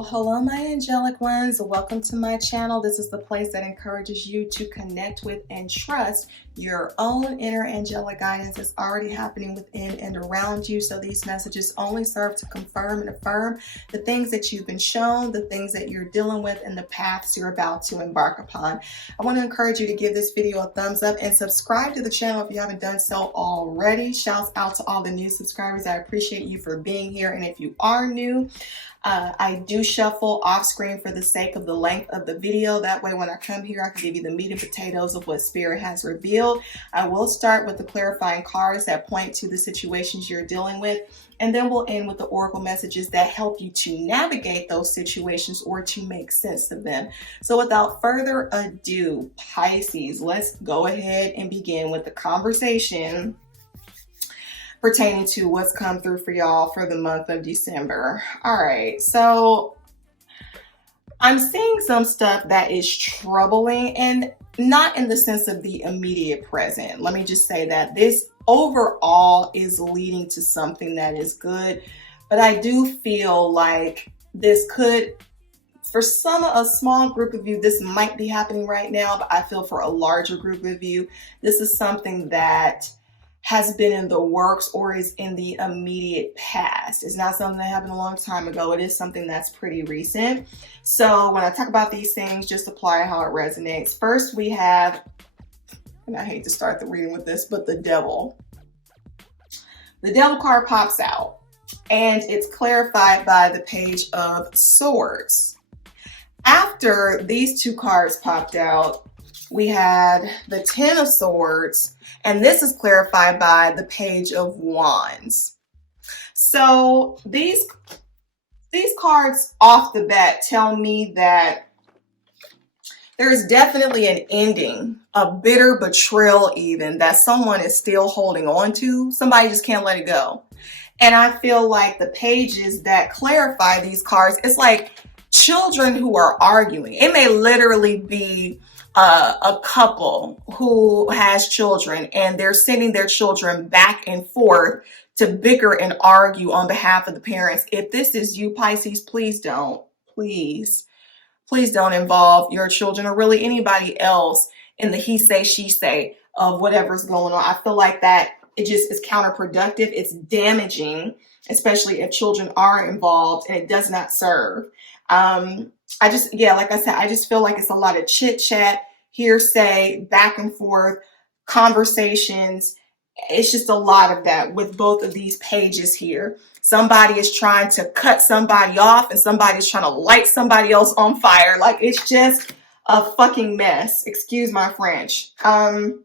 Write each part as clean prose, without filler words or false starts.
Well, hello, my angelic ones. Welcome to my channel. This is the place that encourages you to connect with and trust your own inner angelic guidance that's already happening within and around you. So these messages only serve to confirm and affirm the things that you've been shown, the things that you're dealing with, and the paths you're about to embark upon. I want to encourage you to give this video a thumbs up and subscribe to the channel if you haven't done so already. Shouts out to all the new subscribers. I appreciate you for being here. And if you are new, I do shuffle off screen for the sake of the length of the video. That way, when I come here, I can give you the meat and potatoes of what Spirit has revealed. I will start with the clarifying cards that point to the situations you're dealing with, and then we'll end with the oracle messages that help you to navigate those situations or to make sense of them. So without further ado, Pisces, let's go ahead and begin with the conversation pertaining to what's come through for y'all for the month of December. All right, so I'm seeing some stuff that is troubling, and not in the sense of the immediate present. Let me just say that this overall is leading to something that is good, but I do feel like this could, for a small group of you, this might be happening right now, but I feel for a larger group of you, this is something that has been in the works or is in the immediate past. It's not something that happened a long time ago. It is something that's pretty recent. So when I talk about these things, just apply how it resonates. First, we have, and I hate to start the reading with this, but the devil. The devil card pops out, and it's clarified by the Page of Swords. After these two cards popped out, we had the Ten of Swords, and this is clarified by the Page of Wands. So these cards off the bat tell me that there's definitely an ending, a bitter betrayal even, that someone is still holding on to. Somebody just can't let it go. And I feel like the pages that clarify these cards, it's like children who are arguing. It may literally be a couple who has children, and they're sending their children back and forth to bicker and argue on behalf of the parents. If this is you, Pisces, please don't. Please don't involve your children or really anybody else in the he say, she say of whatever's going on. I feel like that it just is counterproductive. It's damaging, especially if children are involved, and it does not serve. Like I said, I just feel like it's a lot of chit chat, hearsay, back and forth, conversations. It's just a lot of that with both of these pages here. Somebody is trying to cut somebody off, and somebody's trying to light somebody else on fire. Like, it's just a fucking mess. Excuse my French. But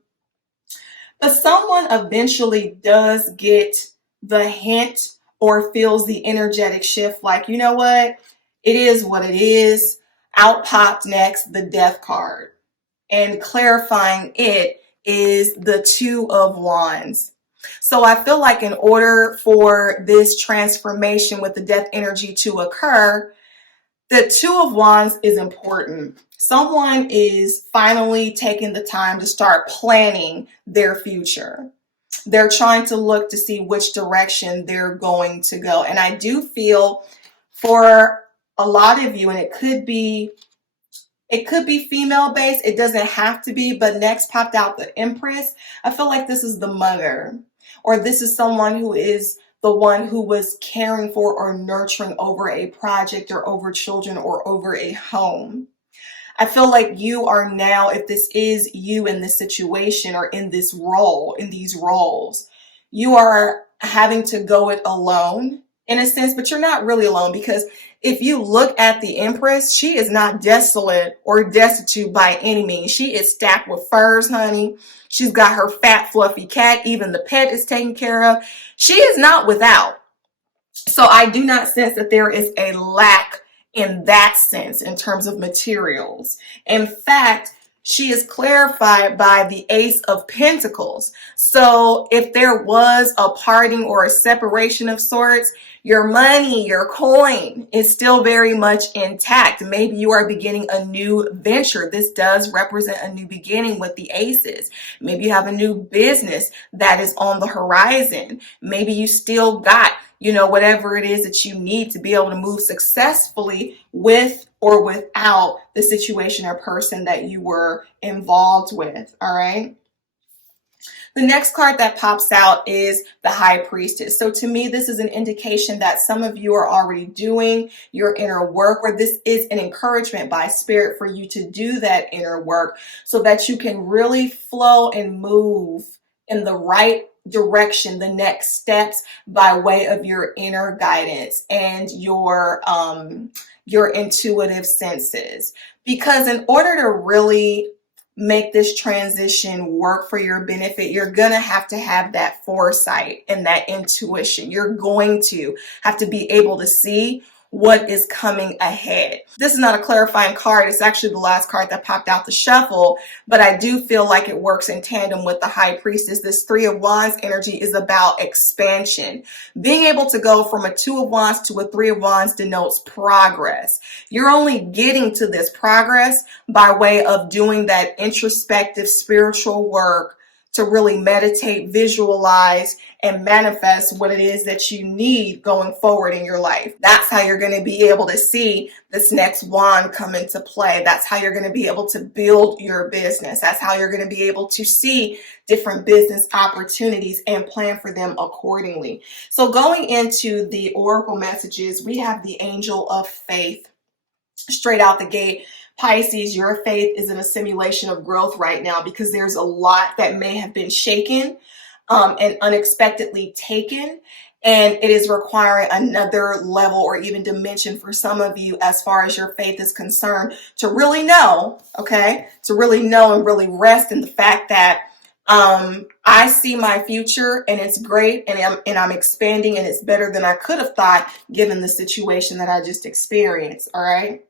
someone eventually does get the hint or feels the energetic shift. Like, you know what? It is what it is. Out popped next the Death card. And clarifying it is the Two of Wands. So I feel like in order for this transformation with the death energy to occur, the Two of Wands is important. Someone is finally taking the time to start planning their future. They're trying to look to see which direction they're going to go. And I do feel for a lot of you, and it could be female based. It doesn't have to be, but next popped out the Empress. I feel like this is the mother, or this is someone who is the one who was caring for or nurturing over a project or over children or over a home. I feel like you are now, if this is you in this situation or in this role, in these roles, you are having to go it alone in a sense, but you're not really alone, because if you look at the Empress, she is not desolate or destitute by any means. She is stacked with furs, honey. She's got her fat, fluffy cat. Even the pet is taken care of. She is not without. So I do not sense that there is a lack in that sense in terms of materials. In fact, she is clarified by the Ace of Pentacles. So if there was a parting or a separation of sorts, your money, your coin is still very much intact. Maybe you are beginning a new venture. This does represent a new beginning with the aces. Maybe you have a new business that is on the horizon. Maybe you still got whatever it is that you need to be able to move successfully with or without the situation or person that you were involved with. All right. The next card that pops out is the High Priestess. So to me, this is an indication that some of you are already doing your inner work, or this is an encouragement by Spirit for you to do that inner work so that you can really flow and move in the right direction, the next steps by way of your inner guidance and your intuitive senses. Because in order to really make this transition work for your benefit, you're going to have that foresight and that intuition. You're going to have to be able to see what is coming ahead. This is not a clarifying card. It's actually the last card that popped out the shuffle, but I do feel like it works in tandem with the High Priestess. This Three of Wands energy is about expansion. Being able to go from a Two of Wands to a Three of Wands denotes progress. You're only getting to this progress by way of doing that introspective spiritual work to really meditate, visualize, and manifest what it is that you need going forward in your life. That's how you're going to be able to see this next wand come into play. That's how you're going to be able to build your business. That's how you're going to be able to see different business opportunities and plan for them accordingly. So going into the oracle messages, we have the Angel of Faith straight out the gate. Pisces, your faith is in a simulation of growth right now because there's a lot that may have been shaken and unexpectedly taken. And it is requiring another level or even dimension for some of you as far as your faith is concerned to really know, okay? To really know and really rest in the fact that I see my future and it's great and I'm expanding and it's better than I could have thought given the situation that I just experienced, all right?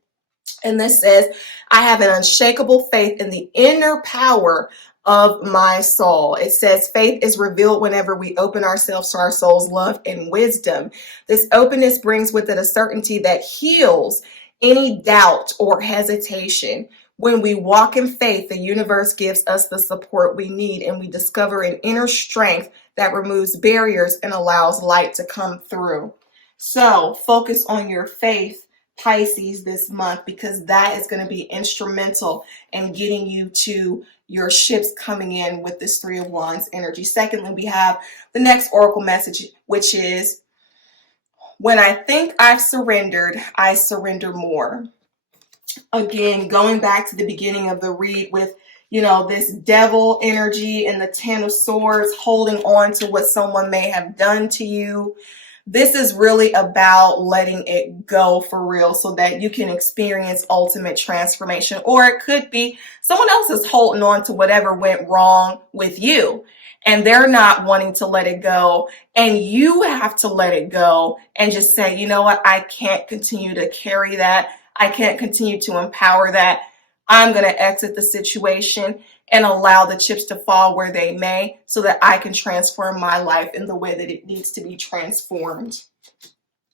And this says, I have an unshakable faith in the inner power of my soul. It says faith is revealed whenever we open ourselves to our soul's love and wisdom. This openness brings with it a certainty that heals any doubt or hesitation. When we walk in faith, the universe gives us the support we need, and we discover an inner strength that removes barriers and allows light to come through. So focus on your faith, Pisces, this month, because that is going to be instrumental in getting you to your ships coming in with this Three of Wands energy. Secondly, we have the next oracle message, which is, when I think I've surrendered, I surrender more. Again, going back to the beginning of the read with, this devil energy and the Ten of Swords, holding on to what someone may have done to you. This is really about letting it go for real so that you can experience ultimate transformation. Or it could be someone else is holding on to whatever went wrong with you and they're not wanting to let it go. And you have to let it go and just say, you know what? I can't continue to carry that. I can't continue to empower that. I'm going to exit the situation and allow the chips to fall where they may so that I can transform my life in the way that it needs to be transformed.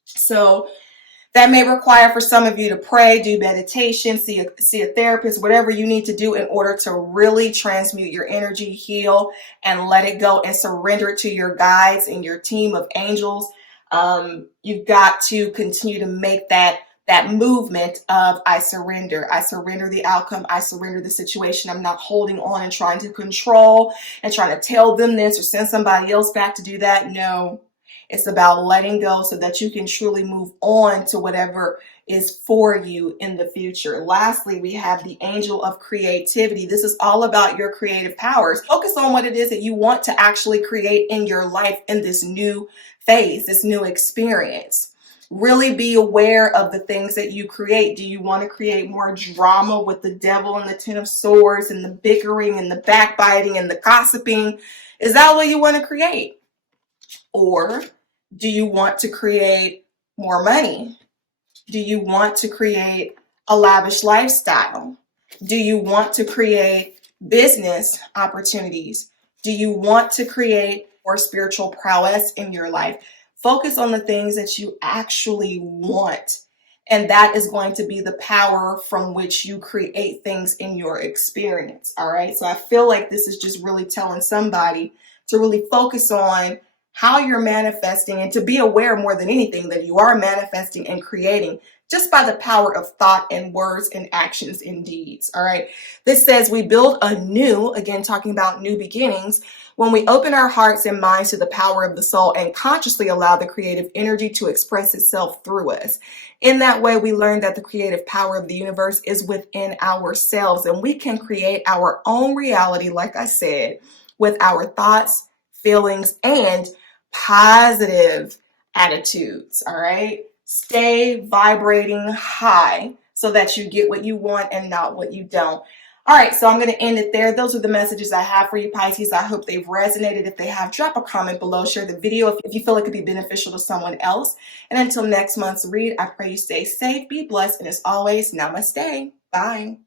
So that may require for some of you to pray, do meditation, see a therapist, whatever you need to do in order to really transmute your energy, heal, and let it go and surrender it to your guides and your team of angels. You've got to continue to make that movement of I surrender the outcome. I surrender the situation. I'm not holding on and trying to control and trying to tell them this or send somebody else back to do that. No, it's about letting go so that you can truly move on to whatever is for you in the future. Lastly, we have the Angel of Creativity. This is all about your creative powers. Focus on what it is that you want to actually create in your life in this new phase, this new experience. Really be aware of the things that you create. Do you want to create more drama with the devil and the Ten of Swords and the bickering and the backbiting and the gossiping? Is that what you want to create? Or do you want to create more money? Do you want to create a lavish lifestyle? Do you want to create business opportunities? Do you want to create more spiritual prowess in your life? Focus on the things that you actually want. And that is going to be the power from which you create things in your experience. All right. So I feel like this is just really telling somebody to really focus on how you're manifesting, and to be aware more than anything that you are manifesting and creating just by the power of thought and words and actions and deeds. All right. This says we build anew, again, talking about new beginnings, when we open our hearts and minds to the power of the soul and consciously allow the creative energy to express itself through us. In that way, we learn that the creative power of the universe is within ourselves, and we can create our own reality, like I said, with our thoughts, feelings, and positive attitudes. All right. Stay vibrating high so that you get what you want and not what you don't. All right, so I'm going to end it there. Those are the messages I have for you, Pisces. I hope they've resonated. If they have, drop a comment below. Share the video if you feel it could be beneficial to someone else. And until next month's read, I pray you stay safe, be blessed, and as always, namaste. Bye.